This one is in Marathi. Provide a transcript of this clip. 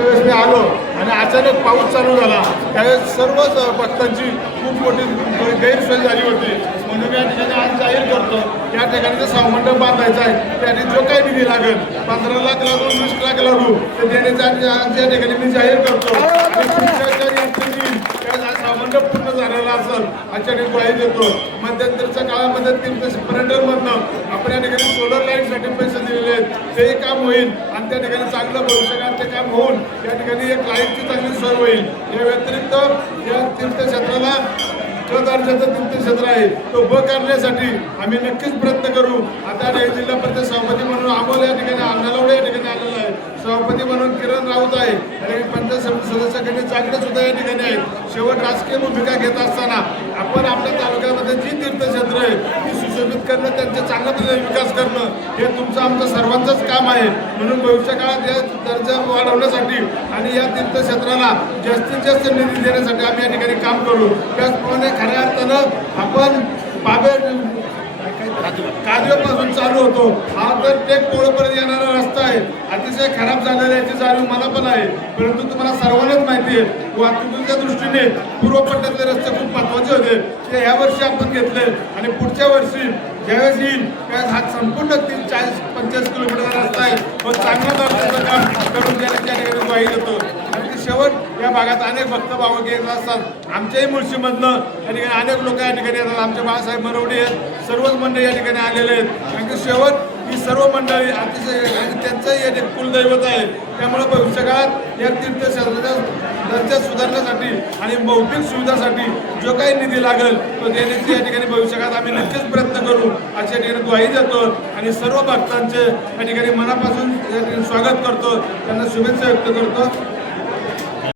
मागच्या वेळेस मी आलो आणि अचानक पाऊस चालू झाला, त्यावेळेस सर्वच भक्तांची खूप मोठी गैरसोय झाली होती. म्हणून या ठिकाणी आज जाहीर करतो, या ठिकाणी सभामंडप बांधायचा आहे, त्यासाठी जो काही निधी लागेल 15 लाख लागू 20 लाख लागू ते देण्याचा आज या ठिकाणी मी जाहीर करतो. सभामंडप पूर्ण झालेला असेल आजच्या ठिकाणी ग्वाही देतो. मध्यंतरीच्या काळामध्ये पर्यटनमधनं आपण या ठिकाणी सोलर लाईटसाठी पैसे दिलेले आहेत, तेही काम होईल आणि त्या ठिकाणी चांगलं भविष्यकाळ ते काम होऊन या ठिकाणी एक लाईटची चांगली सोय होईल. या व्यतिरिक्त या तीर्थक्षेत्राला दर्जाचं तीर्थक्षेत्र आहे तो उभं करण्यासाठी आम्ही नक्कीच प्रयत्न करू. आता जिल्हा परिषद सभापती म्हणून अमोल या ठिकाणी नलवडे या ठिकाणी आलेला आहे, सभापती म्हणून किरण राऊत आहे आणि पंचायत समिती सदस्याकडे चांगले सुद्धा या ठिकाणी आहेत. शेवट राजकीय भूमिका घेत असताना आपण आपल्या तालुक्यामध्ये जी तीर्थक्षेत्र आहे ती सुशोभित करणं, त्यांचे चांगल्या पद्धतीने विकास करणं हे तुमचं आमचं सर्वांचंच काम आहे. म्हणून भविष्य काळात या दर्जा वाढवण्यासाठी आणि या तीर्थक्षेत्राला जास्तीत जास्त निधी देण्यासाठी आम्ही या ठिकाणी काम करू. त्याचप्रमाणे खऱ्या अर्थानं आपण काजवेपासून चालू होतो, हा तर टेक पोळपर्यंत येणारा रस्ता आहे, अतिशय खराब झालेला याची जाणीव मला पण आहे. परंतु तुम्हाला सर्वांनाच माहिती आहे वाहतुकीच्या दृष्टीने पूर्व पट्ट्यातले रस्ते खूप महत्त्वाचे होते, ते ह्या वर्षी आपण घेतले आणि पुढच्या वर्षी ज्यावेळेस येईल त्यावेळेस हा संपूर्ण 40-45 किलोमीटरचा रस्ता आहे तो चांगल्या दर्जाचं काम करून देण्याची या ठिकाणी ग्वाही देतो. आणि शेवट या भागात अनेक भक्त भावक येत असतात, आमच्याही मुळशीमधनं या ठिकाणी अनेक लोक या ठिकाणी येतात, आमचे बाळासाहेब मरवडे आहेत, सर्वच मंडळी या ठिकाणी आलेले आहेत. कारण की शेवट ही सर्व मंडळी अतिशय आणि त्यांचंही एक कुलदैवत आहे. त्यामुळे भविष्यकाळात या तीर्थक्षेत्राच्या दर्जा सुधारण्यासाठी आणि भौतिक सुविधासाठी जो काही निधी लागेल तो देण्याची या ठिकाणी भविष्यकाळात आम्ही नक्कीच प्रयत्न करू अशा ठिकाणी ग्वाही देतो आणि सर्व भक्तांचे या ठिकाणी मनापासून या ठिकाणी स्वागत करतो, त्यांना शुभेच्छा व्यक्त करतो.